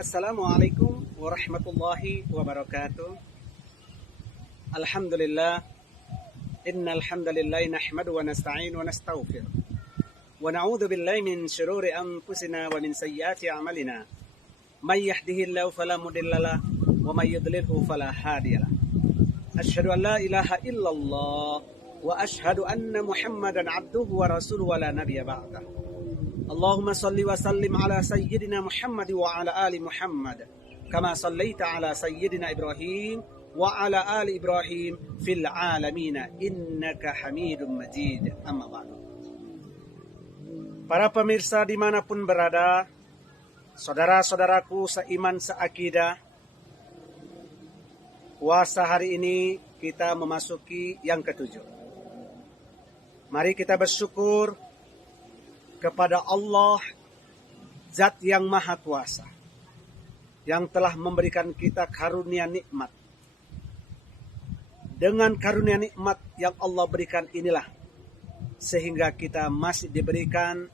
Assalamualaikum warahmatullahi wabarakatuh. Alhamdulillah. Innal hamdalillah nahmadu wa nasta'in wa nastaghfir. Wa na'udzu billahi min shururi anfusina wa min sayyiati a'malina. May yahdihillahu fala mudhillalah wa may yudlilhu fala hadiyalah. Asyhadu an la ilaha illallah wa asyhadu anna Muhammadan abduhu wa rasuluhu wa la nabiyya ba'dah. Allahumma salli wa sallim ala sayyidina Muhammad wa ala ali Muhammad kama sallaita ala sayyidina Ibrahim wa ala ali Ibrahim fil alamina innaka Hamidum Majid. Amma ba'du. Para pemirsa dimanapun berada, saudara-saudaraku seiman seakidah, puasa hari ini kita memasuki yang ketujuh. Mari kita bersyukur kepada Allah, Zat yang Maha Kuasa, yang telah memberikan kita karunia nikmat. Dengan karunia nikmat yang Allah berikan inilah, sehingga kita masih diberikan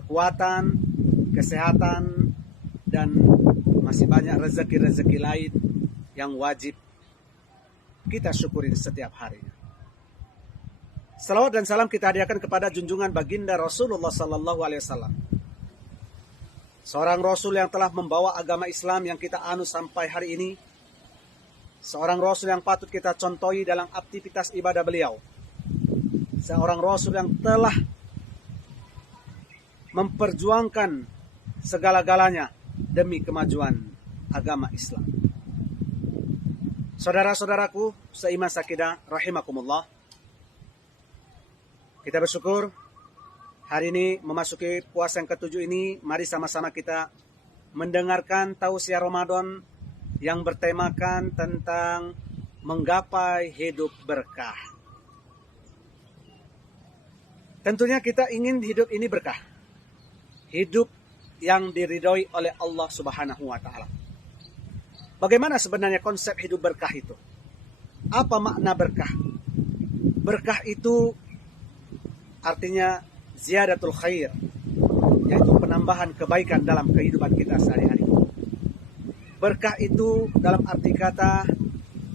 kekuatan, kesehatan, dan masih banyak rezeki-rezeki lain yang wajib kita syukurin setiap harinya. Salawat dan salam kita hadiahkan kepada junjungan baginda Rasulullah Sallallahu Alaihi Wasallam, seorang Rasul yang telah membawa agama Islam yang kita anut sampai hari ini, seorang Rasul yang patut kita contohi dalam aktivitas ibadah beliau, seorang Rasul yang telah memperjuangkan segala-galanya demi kemajuan agama Islam. Saudara-saudaraku seiman sakidah rahimakumullah, kita bersyukur hari ini memasuki puasa yang ketujuh ini. Mari sama-sama kita mendengarkan tausiah Ramadan yang bertemakan tentang menggapai hidup berkah. Tentunya kita ingin hidup ini berkah, hidup yang diridhoi oleh Allah Subhanahu wa Ta'ala. Bagaimana sebenarnya konsep hidup berkah itu? Apa makna berkah? Berkah itu artinya ziyadatul khair, yaitu penambahan kebaikan dalam kehidupan kita sehari-hari. Berkah itu dalam arti kata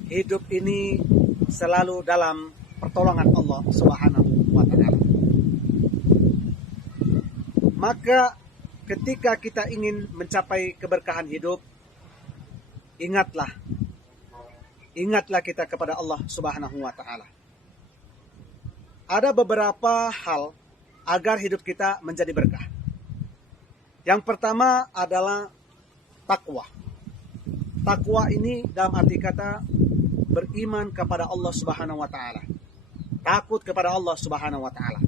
hidup ini selalu dalam pertolongan Allah Subhanahu wa Ta'ala. Maka ketika kita ingin mencapai keberkahan hidup, ingatlah kita kepada Allah Subhanahu wa Ta'ala. Ada beberapa hal agar hidup kita menjadi berkah. Yang pertama adalah takwa. Takwa ini dalam arti kata beriman kepada Allah Subhanahu wa Ta'ala. Takut kepada Allah Subhanahu wa Ta'ala.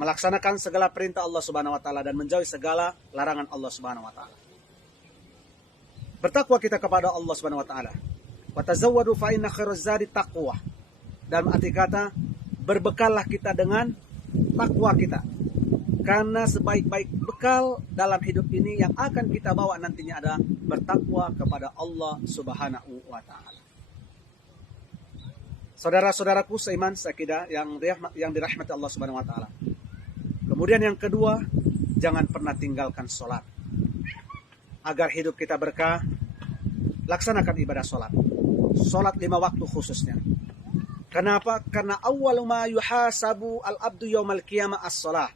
Melaksanakan segala perintah Allah Subhanahu wa Ta'ala dan menjauhi segala larangan Allah Subhanahu wa Ta'ala. Bertakwa kita kepada Allah Subhanahu wa Ta'ala. Wa tazawwadu fa inna khairaz zadi taqwa. Dalam arti kata berbekallah kita dengan takwa kita. Karena sebaik-baik bekal dalam hidup ini yang akan kita bawa nantinya adalah bertakwa kepada Allah Subhanahu wa Ta'ala. Saudara-saudaraku seiman seakidah yang dirahmati Allah Subhanahu wa Ta'ala. Kemudian yang kedua, jangan pernah tinggalkan sholat. Agar hidup kita berkah, laksanakan ibadah sholat. Sholat 5 waktu khususnya. Kenapa? Karena awwalu ma yuhasabu al-abdu yaumal qiyamah as-shalah.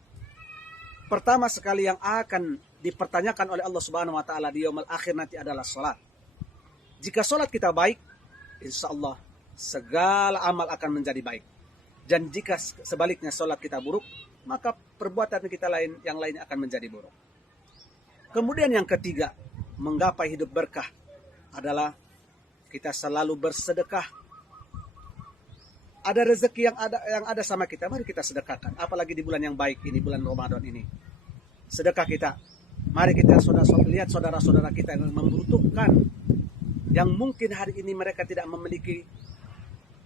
Pertama sekali yang akan dipertanyakan oleh Allah Subhanahu wa Ta'ala di yaumul akhir nanti adalah salat. Jika salat kita baik, insyaallah segala amal akan menjadi baik. Dan jika sebaliknya salat kita buruk, maka perbuatan kita yang lain akan menjadi buruk. Kemudian yang ketiga, menggapai hidup berkah adalah kita selalu bersedekah. Ada rezeki yang ada sama kita, mari kita sedekahkan. Apalagi di bulan yang baik ini, bulan Ramadan ini. Sedekah kita. Mari kita lihat saudara-saudara kita yang membutuhkan, yang mungkin hari ini mereka tidak memiliki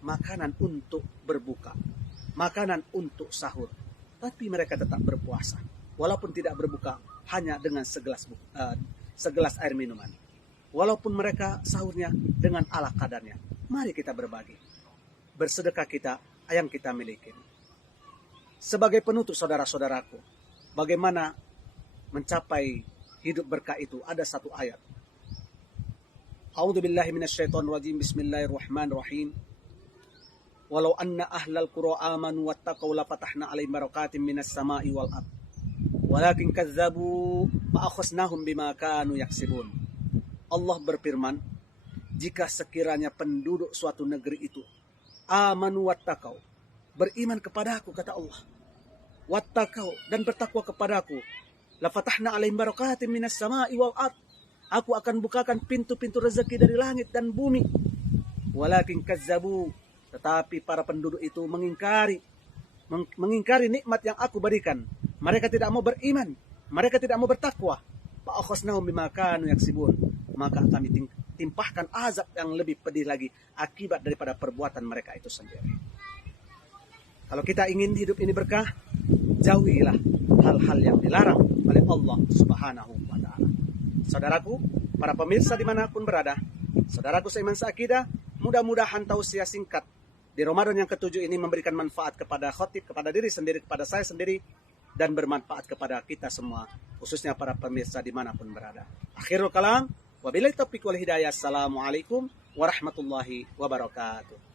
makanan untuk berbuka, makanan untuk sahur, tapi mereka tetap berpuasa, walaupun tidak berbuka hanya dengan segelas air minuman, walaupun mereka sahurnya dengan ala kadarnya. Mari kita berbagi. Bersedekah kita yang kita miliki. Sebagai penutup saudara-saudaraku, bagaimana mencapai hidup berkah itu ada satu ayat. A'udzubillahi minasyaitonirrajim. Bismillahirrahmanirrahim. Walau anna ahlal qura amanu wattaqau lafatahna 'alaihim barakatim minas sama'i wal ard. Walakin kazzabu fa'akhasnahum bima kanu yaksibun. Allah berfirman, jika sekiranya penduduk suatu negeri itu amanu wattaqau, beriman kepadaku, kata Allah, wattaqau, dan bertakwa kepadaku, lafatahna 'alaihim barakatim minas sama'i wal ard, aku akan bukakan pintu-pintu rezeki dari langit dan bumi. Walakin kazzabu, tetapi para penduduk itu mengingkari nikmat yang aku berikan. Mereka tidak mau beriman, mereka tidak mau bertakwa. Fa'akhasnahum bima kanu yaksibun, maka kami timpahkan azab yang lebih pedih lagi akibat daripada perbuatan mereka itu sendiri. Kalau kita ingin hidup ini berkah, jauhilah hal-hal yang dilarang oleh Allah Subhanahu wa ta'ala. Saudaraku, para pemirsa dimanapun berada, saudaraku seiman seakidah, mudah-mudahan tausiah singkat di Ramadan yang ke-7 ini memberikan manfaat kepada khotib, kepada diri sendiri, kepada saya sendiri, dan bermanfaat kepada kita semua, khususnya para pemirsa dimanapun berada. Akhirul kalam, wabillahi taufiq wal hidayah. Assalamualaikum warahmatullahi wabarakatuh.